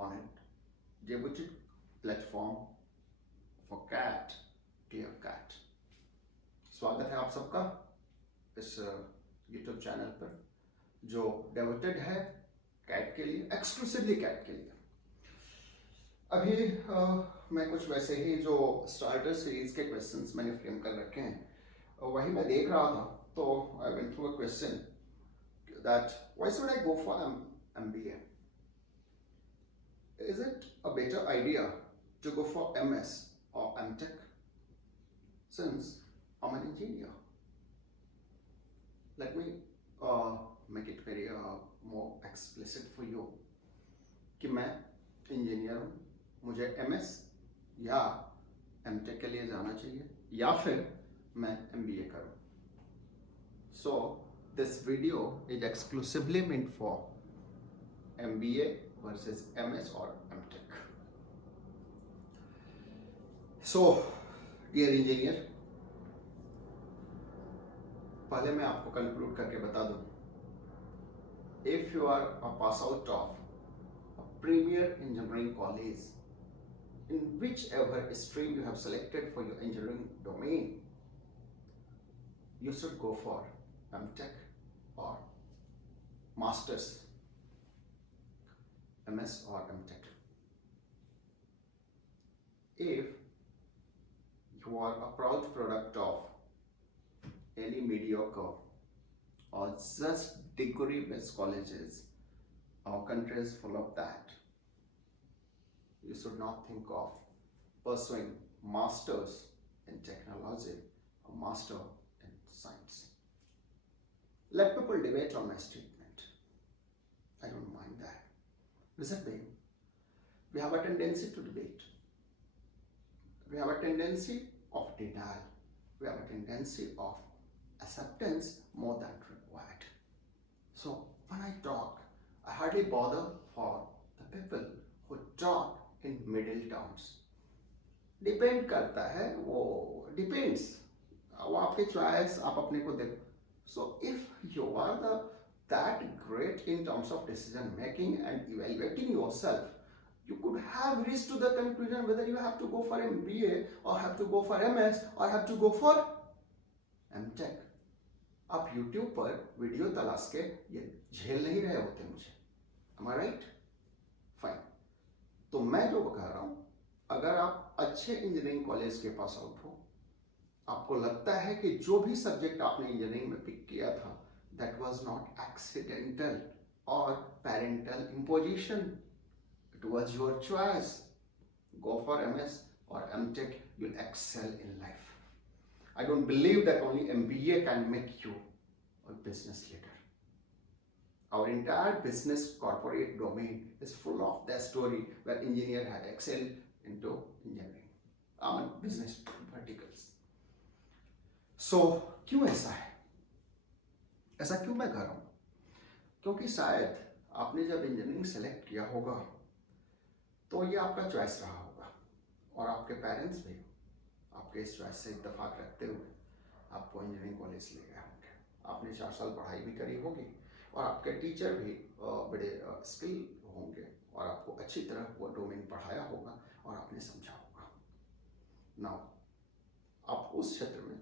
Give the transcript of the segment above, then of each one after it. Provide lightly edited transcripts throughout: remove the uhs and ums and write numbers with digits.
on it. Debuted platform for cat, clear cat. स्वागत है आप सबका इस यूट्यूब चैनल पर जो डेवोटेड है कैट के लिए, एक्सक्लूसिवली कैट के लिए। अभी मैं कुछ वैसे ही जो स्टार्टर सीरीज के क्वेश्चंस मैंने फ्रेम कर रखे हैं वही मैं देख रहा था, तो I went through a question that why should I go for MBA? Is it a better idea to go for MS or MTech? Since I'm an engineer. Let me make it very more explicit for you कि मैं engineer हूँ, मुझे MS या MTech के लिए जाना चाहिए या फिर मैं MBA करूँ. So this video is exclusively meant for MBA versus MS or MTech. So dear engineer, पहले मैं आपको कंक्लूड करके बता दूं, if you are a pass out of a premier engineering college in whichever stream you have selected for your engineering domain, you should go for MTech or Masters, MS or MTech. If you are a proud product of any mediocre or just degree-based colleges, our country is full of that. You should not think of pursuing masters in technology or master in science. Let people debate on my statement. I don't mind that. Reason being, we have a tendency to debate. We have a tendency of denial. We have a tendency of acceptance more than required. So when I talk, I hardly bother for the people who talk in middle terms. Depend करता है, वो depends. वो आपके choice, आप अपने को देखो. So if you are that great in terms of decision making and evaluating yourself, you could have reached to the conclusion whether you have to go for MBA or have to go for MS or have to go for MTech. आप YouTube पर video तलाश के ये झेल नहीं रहे होते मुझे. Am I right? Fine. तो मैं जो कह रहा हूं, अगर आप अच्छे इंजीनियरिंग कॉलेज के पास आउट हो, आपको लगता है कि जो भी सब्जेक्ट आपने इंजीनियरिंग में पिक किया था that was not accidental or parental imposition, it was your choice. Go for MS or MTech, you'll excel in life. I don't believe that only MBA can make you a business leader. Our entire business corporate domain is full of that story where engineer had excelled into engineering. I'm a business verticals. So क्यों ऐसा है? ऐसा क्यों मैं कर रहा हूँ? क्योंकि शायद आपने जब इंजीनियरिंग सेलेक्ट किया होगा तो ये आपका चॉइस रहा होगा और आपके पेरेंट्स भी आपके इस चॉइस से इत्तेफाक रखते हुए आपको इंजीनियरिंग कॉलेज ले गए होंगे. आपने 4 साल पढ़ाई भी करी होगी और आपके टीचर भी बड़े स्किल होंगे और आपको अच्छी तरह वो डोमेन पढ़ाया होगा और आपने समझा होगा. नाउ आप उस क्षेत्र में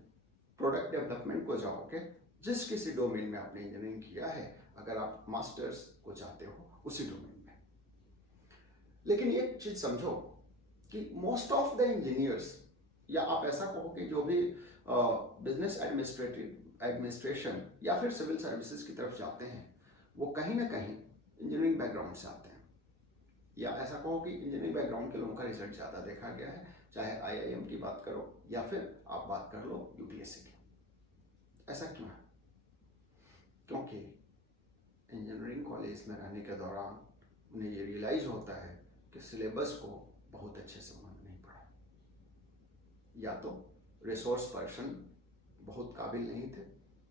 प्रोडक्ट डेवलपमेंट को जाओगे जिस किसी डोमेन में आपने इंजीनियरिंग किया है, अगर आप मास्टर्स को चाहते हो उसी डोमेन में. लेकिन एक चीज समझो कि मोस्ट ऑफ द इंजीनियर्स, या आप ऐसा कहो कि जो भी बिजनेस एडमिनिस्ट्रेशन या फिर सिविल सर्विसेज की तरफ जाते हैं, वो कहीं ना कहीं इंजीनियरिंग बैकग्राउंड से आते हैं. या ऐसा कहो कि इंजीनियरिंग बैकग्राउंड के लोगों का रिजल्ट ज़्यादा देखा गया है, चाहे IIM की बात करो या फिर आप बात कर लो UPSC की. ऐसा क्यों है? क्योंकि इंजीनियरिंग कॉलेज में रहने के दौरान उन्हें ये रियलाइज होता है कि सिलेबस को बहुत अच्छे से उन्होंने नहीं पढ़ा. या तो रिसोर्स पर्सन बहुत काबिल नहीं थे,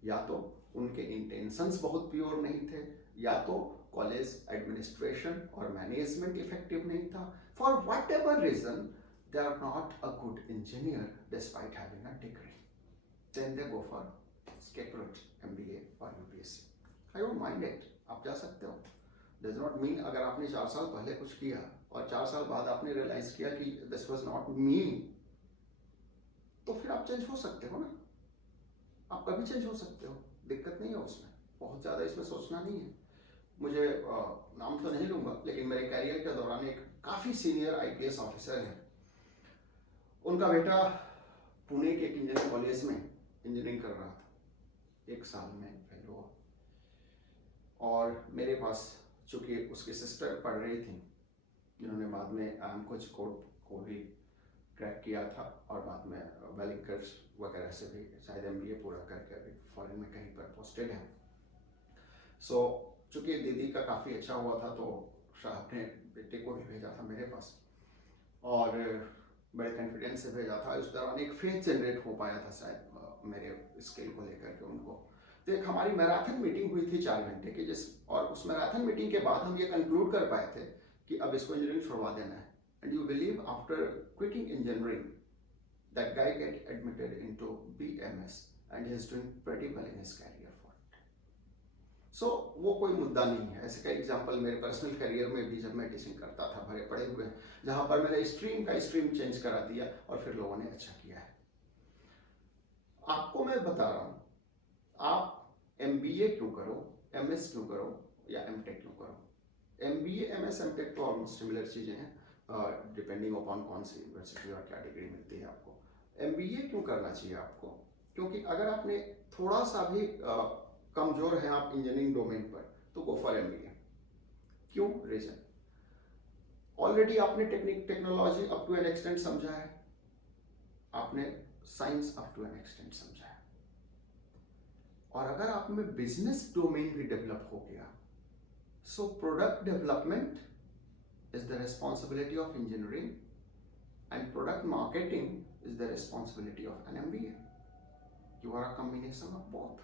या तो उनके इंटेंशंस बहुत प्योर नहीं थे, या तो कॉलेज एडमिनिस्ट्रेशन और मैनेजमेंट इफेक्टिव नहीं था. For whatever reason they are not a good engineer despite having a degree. Then they go for scapegoat MBA और UPSC. I don't mind it. आप जा सकते हो. डज नॉट मीन अगर आपने 4 साल पहले कुछ किया और 4 साल बाद आपने रियलाइज किया कि दिस वाज नॉट मी, तो फिर आप चेंज हो सकते हो ना, आप कभी चेंज हो सकते हो, दिक्कत नहीं है उसमें, बहुत ज़्यादा इसमें सोचना नहीं है। मुझे नाम तो नहीं लूँगा, लेकिन मेरे कैरियर के दौरान एक काफ़ी सीनियर आईपीएस ऑफिसर हैं, उनका बेटा पुणे के एक इंजीनियरिंग कॉलेज में इंजीनियरिंग कर रहा था, 1 साल में फेल हुआ। और मेरे पास चूँकि उसकी सिस्टर पढ़ रही थी, जिन्होंने बाद में कुछ कोड को भी क्रैक किया था और बाद में वेलिंगर्स वगैरह से भी शायद एमबीए पूरा करके अभी फॉरेन में कहीं पर पोस्टेड है। सो चूँकि दीदी का काफ़ी अच्छा हुआ था, तो साहब ने बेटे को भी भेजा था मेरे पास और बड़े कॉन्फिडेंस से भेजा था। उस दौरान एक फेथ जनरेट हो पाया था शायद मेरे स्किल को लेकर के उनको। तो एक हमारी मैराथन मीटिंग हुई थी 4 घंटे की, और उस मैराथन मीटिंग के बाद हम ये कंक्लूड कर पाए थे कि अब इसको इंजीनियरिंग छुड़वा देना है। And you believe after quitting engineering that guy get admitted into BMS and he is doing pretty well in his career for it. So वो कोई मुद्दा नहीं है। ऐसे का एग्जांपल मेरे पर्सनल करियर में भी जब मैं टीचिंग करता था भरे पड़े हुए, जहां पर मैंने स्ट्रीम चेंज करा दिया और फिर लोगों ने अच्छा किया है। आपको मैं बता रहा हूं, आप MBA क्यों करो, MS क्यों करो या MTech क्यों करो। MBA MS MTech तो ऑलमोस्ट सिमिलर चीजें हैं, डिपेंडिंग अपॉन कौन सी यूनिवर्सिटी और क्या डिग्री मिलती है आपको। MBA क्यों करना चाहिए आपको, क्योंकि अगर आपने थोड़ा सा भी कमजोर हैं आप इंजीनियरिंग डोमेन पर, तो गो फॉर MBA। क्यों? रीजन, ऑलरेडी आपने technology up to an extent समझा है, आपने science up to an extent समझा है, और अगर आप में बिजनेस डोमेन भी डेवलप हो गया, so product development is the responsibility of engineering and product marketing is the responsibility of an MBA. You are a combination of both.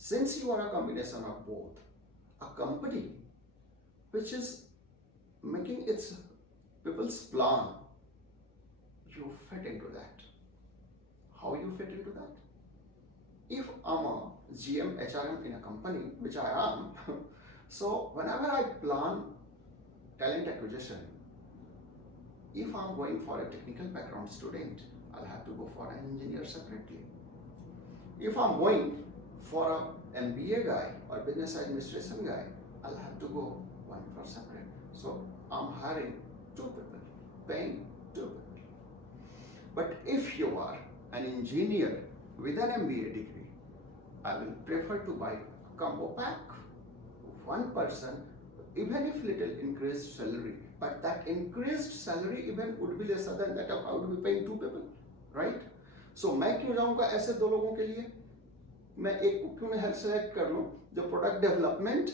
Since you are a combination of both, a company which is making its people's plan, you fit into that. How you fit into that? If I'm a GM HRM in a company, which I am, so whenever I plan talent acquisition, if I'm going for a technical background student, I'll have to go for an engineer separately. If I'm going for a MBA guy or business administration guy, I'll have to go one for separate. So I'm hiring 2 people, paying 2 people. But if you are an engineer with an MBA degree, I will prefer to buy a combo pack. One person, even if little increased salary, but that increased salary even would be lesser than that of I would be paying 2 people, right? So मैं क्यों जाऊंगा ऐसे 2 लोगों के लिए, मैं एक को क्यों नहीं सेलेक्ट कर लूं जो प्रोडक्ट डेवलपमेंट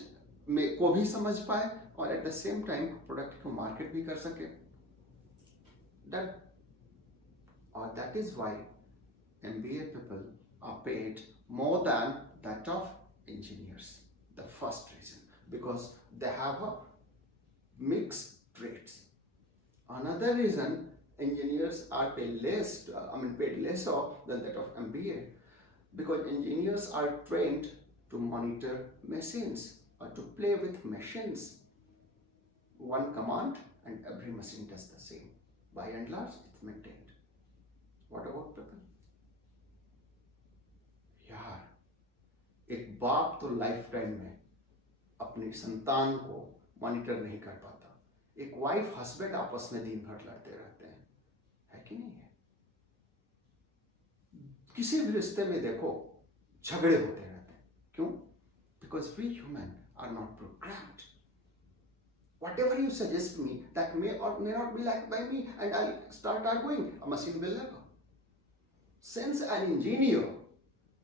में को भी समझ पाए और at the same time product को मार्केट भी कर सके। That is why MBA people are paid more than that of engineers. The first reason, because they have a mixed traits. Another reason, engineers are paid lesser than that of MBA, because engineers are trained to monitor machines or to play with machines. One command and every machine does the same. By and large, it's maintained. What about people? यार, एक बाप तो life time में अपनी संतान को monitor नहीं कर पाता, एक वाइफ हस्बैंड आपस में दिन भर लड़ते रहते हैं, है कि नहीं है? किसी भी रिश्ते में देखो झगड़े होते रहते हैं, क्यों? Because we human are not programmed. Whatever you suggest me, that may or may not be liked by me, and I'll start arguing. A machine will never. Since an engineer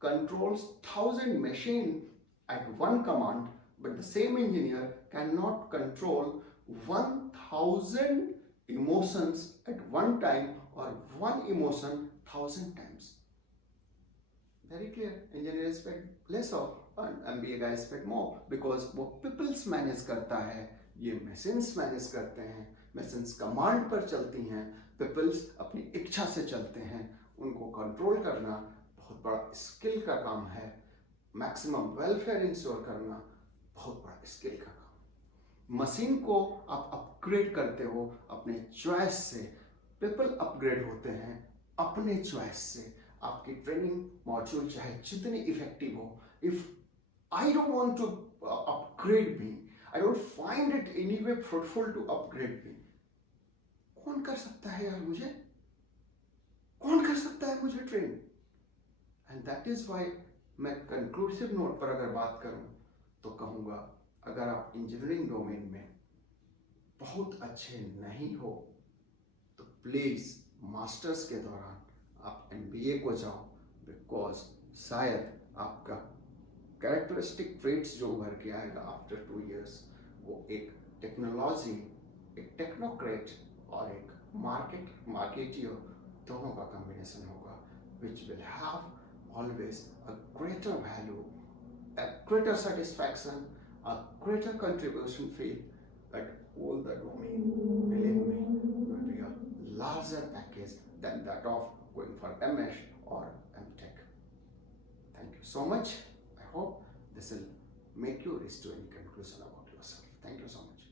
controls 1,000 machines at one command, but the same engineer cannot control 1,000 emotions at one time or one emotion 1,000 times. Very clear. Engineer expect less of and MBA guy expect more, because वो peoples manage करता है, ये machines manage करते हैं, machines command पर चलती हैं, peoples अपनी इच्छा से चलते हैं, उनको कंट्रोल करना बहुत बड़ा स्किल का काम है, मैक्सिमम वेलफेयर इंश्योर करना बहुत बड़ा स्किल का काम। मशीन को आप अपग्रेड करते हो अपने चॉइस से। पीपल अपग्रेड होते हैं अपने चॉइस से। आपकी ट्रेनिंग मॉड्यूल चाहे जितनी इफेक्टिव हो, if I don't want to upgrade me, I don't find it anyway fruitful to upgrade me, कौन कर सकता है यार मुझे? कौन कर सकता है मुझे train? And that is why मैं कंक्लूसिव नोट पर अगर बात करूं तो कहूंगा, अगर आप इंजीनियरिंग डोमेन में बहुत अच्छे नहीं हो तो प्लीज मास्टर्स के दौरान आप एमबीए को जाओ, बिकॉज शायद आपका कैरेक्टरिस्टिक ट्रेट्स जो उभर के आएगा आफ्टर 2 years, वो एक टेक्नोलॉजी, एक टेक्नोक्रेट और एक मार्केटियर दोनों का कॉम्बिनेशन होगा, which will have always a greater value, a greater satisfaction, a greater contribution feel that all the domain, believe me, will be a larger package than that of going for MS or MTech. Thank you so much. I hope this will make you reach to any conclusion about yourself. Thank you so much.